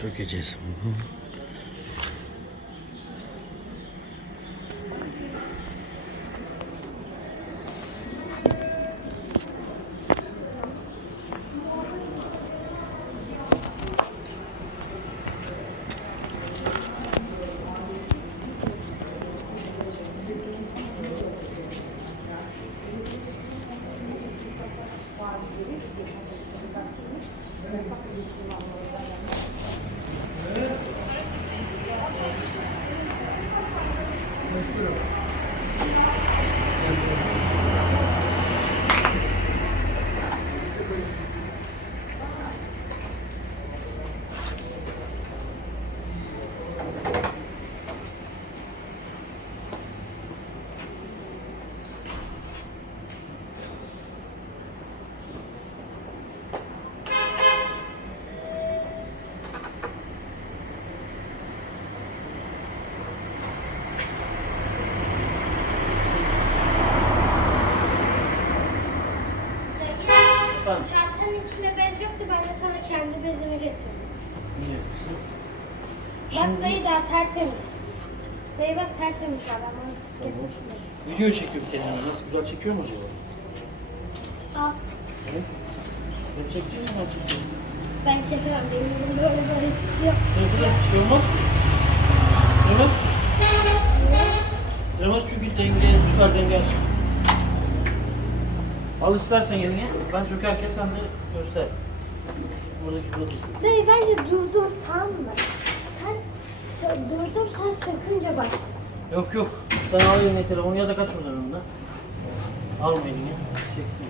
Sökeceğiz. Hı içinde bez yoktu. Ben de sana kendi bezimi getirdim. Niye? Bak dayı daha tertemiz. Dayı bak tertemiz adam. Ben bisiklet taşıyorum. Video çekiyor kendine. Nasıl güzel çekiyor mu acaba? Al. Evet. Ben çekeceğim mi? Ben çekeceğim. Ben çekemem. Benim elim böyle böyle titriyor. Telefona bir şey olmaz ki. Olmaz. Olmaz çünkü denge, süper denge aç. Al istersen yerine. Ben sökerken sen de göster. Buradaki burada dursun. Dayı bence durdur tamam mı? Sen sö- durdur sen sökünce başla. Yok yok. Sen al eline telefonu ya da kaç oradan önünden. Alma eline. Çeksin.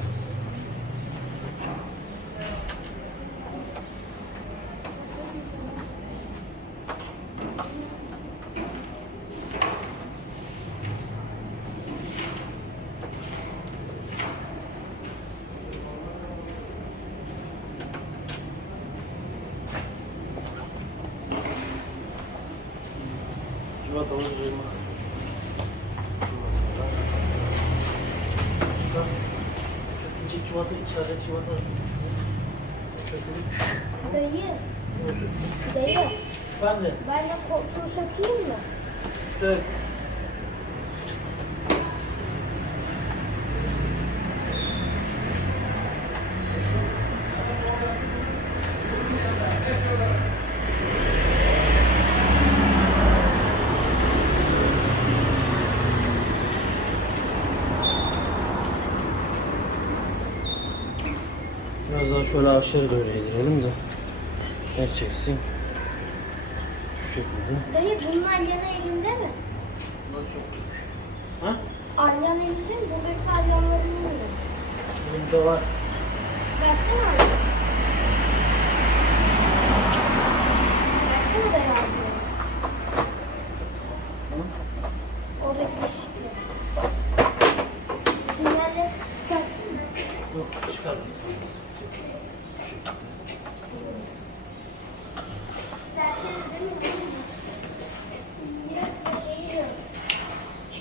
İçecek çikolata, içeride. Çökülük. Dayı, dayı Ben de. ben de koltuğu sökeyim mi? Sök. Biraz daha şöyle aşağı doğru eğdirelim de. Ne çeksin? Şu şekilde. Dayı bunun alyana elinde mi? Ha? Alyan elinde mi? Buradaki alyanların elinde. Elimde var. Versene alyanı. Versene dayı alyanı. Oradaki ışıklı. Sinyalleri çıkartayım mı? Yok çıkar.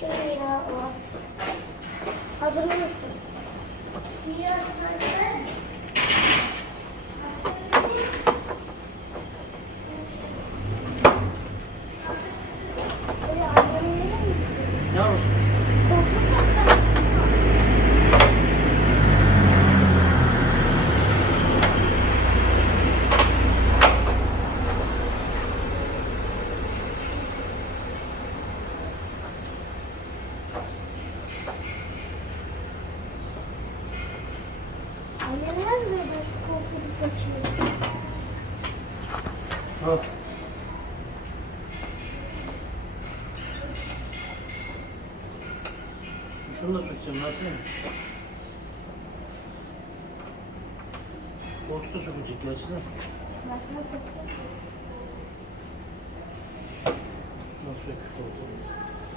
Şöyle ya o. Hazır mısın? Biraz fazla. Böyle anlamı verir misin? Ne yapıyorsun? Korkut yapacağım. Annem nerede ben şu koltuğu sökeyim? Al. Şunu da sökeceğim. Versene. Koltuğu da sökecek gerçi de. Sana sökeyim. Nasıl sök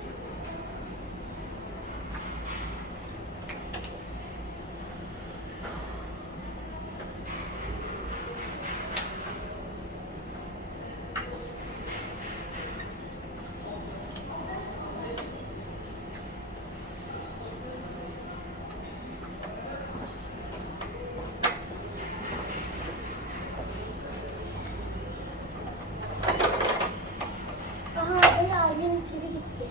içeri gitti.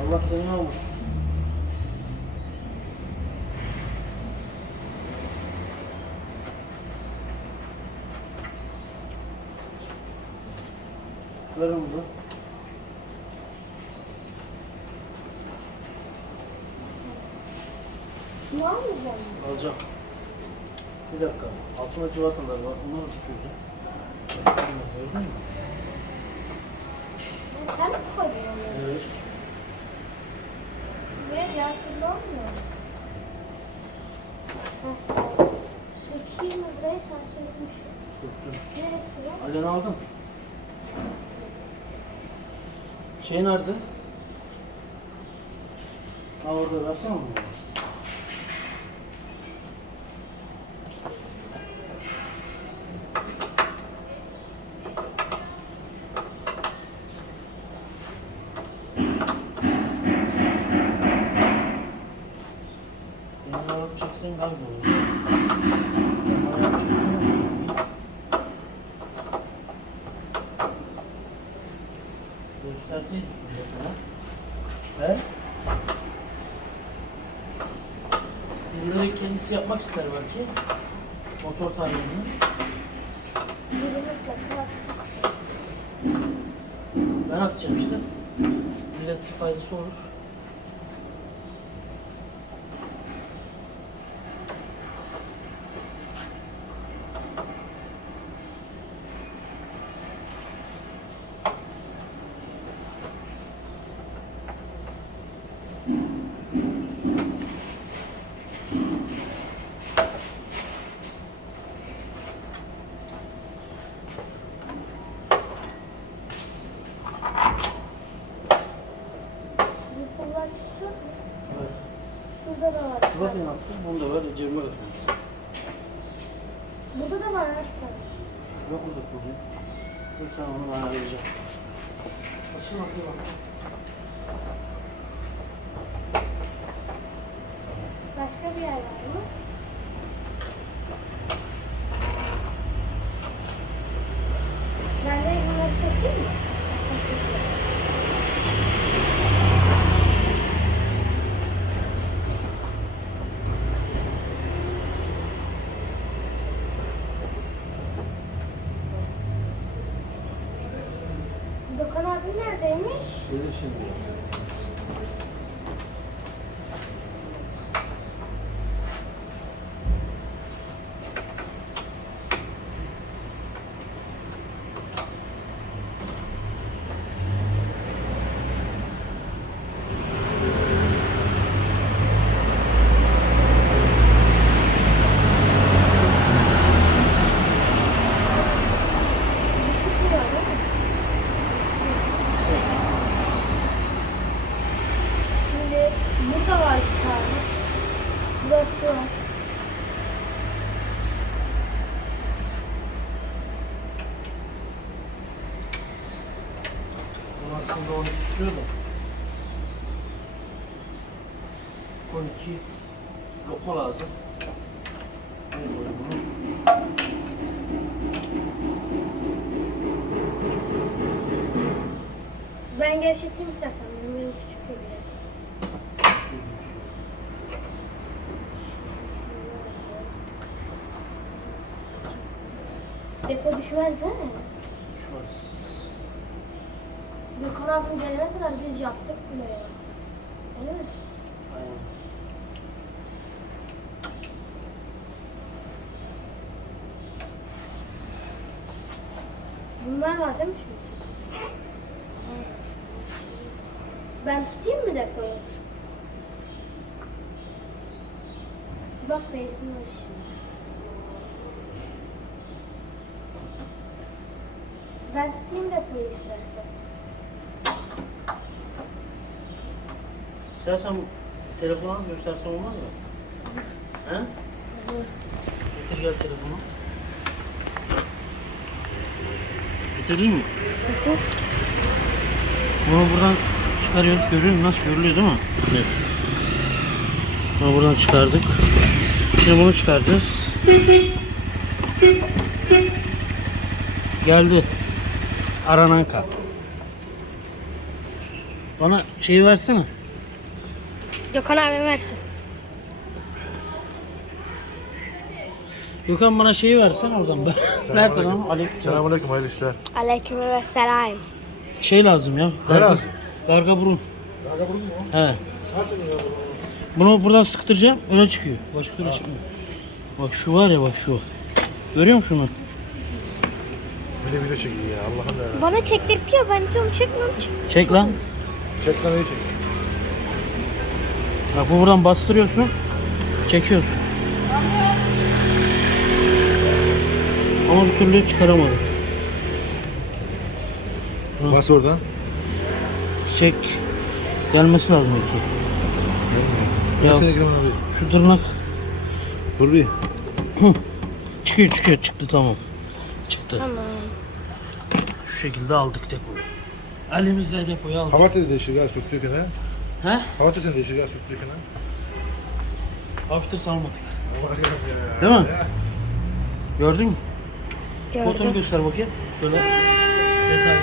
Allah seni. Verin bunu. Ne almayacağım? Alacağım. Bir dakika. Altında civatalar var. Onları tutacağım. Gördün mü? Sen mi koydun onu? Evet. Ne yardımcı olmuyor Sökeyim mi burayı sen sökmüşsün. Tuttum. Neresi ya? Alen aldım. Şey nerede? Ha orada versene onu. Milletine. He? Birileri kendisi yapmak ister belki. Motor tamirini. Ben atacağım işte. Millete faydası olur. Bir pullar çıkacak mı? Evet. Şurada da var. Şurada ne yaptın? Bunu da ver, cebime de koy. Burada da var aslında. Yok burada koyayım. Dur sen onu bana vereceğim. Açın bakayım Başka bir yer var mı? Ben de bunları? Sen sökeyim. Dokan abi neredeymiş? Gelir şimdi. Çıkmıyor değil mi? Şimdi burada var bir tane. Burası var. Bu aslında 12 tutuyor da. 12 lokma lazım. Koyayım bunu? Ben gevşeteyim istersen. Benim elim küçük biraz. Depo düşmez değil mi? Şu an. Gökhan abim gelene kadar biz yaptık bile ya. Değil mi? Aynen. Bunlar var değil mi şimdi? Ben tutayım mı depoyu? Bak benzin var şimdi. Ben tutayım depoyu istersen. İstersen telefonu al göstersen olmaz mı? He? Getir gel telefonu. Getirdin mi? Bunu buradan çıkarıyoruz. Görüyor musun? Nasıl görülüyor değil mi? Evet. Bunu buradan çıkardık. Şimdi bunu çıkaracağız. Geldi. Aranan kap. Bana şeyi versene. Gökhan abi versin. Gökhan bana şeyi versen oradan. Nerede lan? Aleyküm. Selamünaleyküm hayırlı işler. Aleyküm ve selam. Şey lazım ya. Ne lazım? Garga burun. He. Bunu buradan sıktıracağım. Öne çıkıyor. Başka türlü çıkmıyor. Bak şu var ya bak şu. Görüyor musun şunu? Bir de video çekiyor ya Allah'ım ya. Bana çektirtiyor. Ben diyorum çekmem çek. Çek lan. Çek lan iyi çek. Bak bu buradan bastırıyorsun. Çekiyorsun. Ama bir türlü çıkaramadım. Bas oradan. Çek. Gelmesi lazım iki. Ya şu tırnak Dur bir. çıkıyor çıkıyor çıktı tamam. Çıktı. Tamam. Şu şekilde aldık depoyu. Elimizle depoyu aldık. Havarta da değişir gel sürttürken ha. He? Sen değişir gel sürttürken ha. Hafif de salmadık. Allah'ım ya. Değil mi? Gördün mü? Gördüm. göster bakayım. Şöyle detaylı.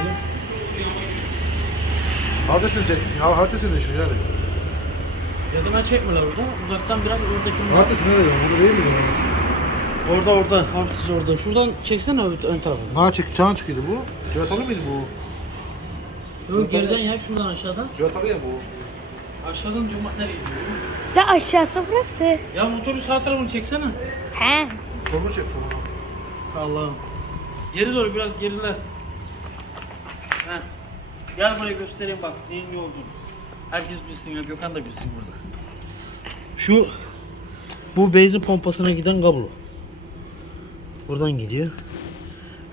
Sen çek. Havarta sen değişir yani. Yakından çekmiyorlar orada. Uzaktan biraz oradaki sen nerede? Burada değil mi? Orada orada. Hafif orada. Şuradan çeksene ön, ön tarafını. Ha çek. Çağın çıkıyordu bu. Civatalı mıydı bu? Yok geriden ya şuradan aşağıdan. Civatalı ya bu. Aşağıdan diyorum bak nereye gidiyor? Ve aşağısı burası. Ya motoru sağ tarafını çeksene. He. Sorunu çek sorunu. Allah'ım. Geri doğru biraz gerile. Heh. Gel buraya göstereyim bak neyin ne olduğunu. Herkes bilsin ya Gökhan da bilsin burada. Şu bu benzin pompasına giden kablo. Buradan gidiyor.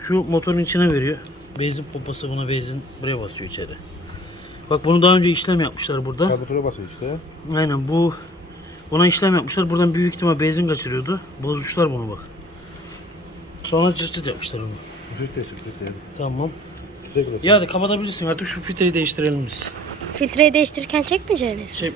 Şu motorun içine veriyor. Benzin pompası buna benzin buraya basıyor içeri. Bak bunu daha önce işlem yapmışlar burada. Karbüratöre basıyor işte. Aynen bu buna işlem yapmışlar. Buradan büyük ihtimal benzin kaçırıyordu. Bozmuşlar bunu bak. Sonra çıt çıt yapmışlar onu. Değişir süt değişir. Tamam. Değişir. Ya hadi kapatabilirsin artık şu filtreyi değiştirelim biz. Filtreyi değiştirirken çekmeyeceğiniz mi? Çekmeyeceğiz.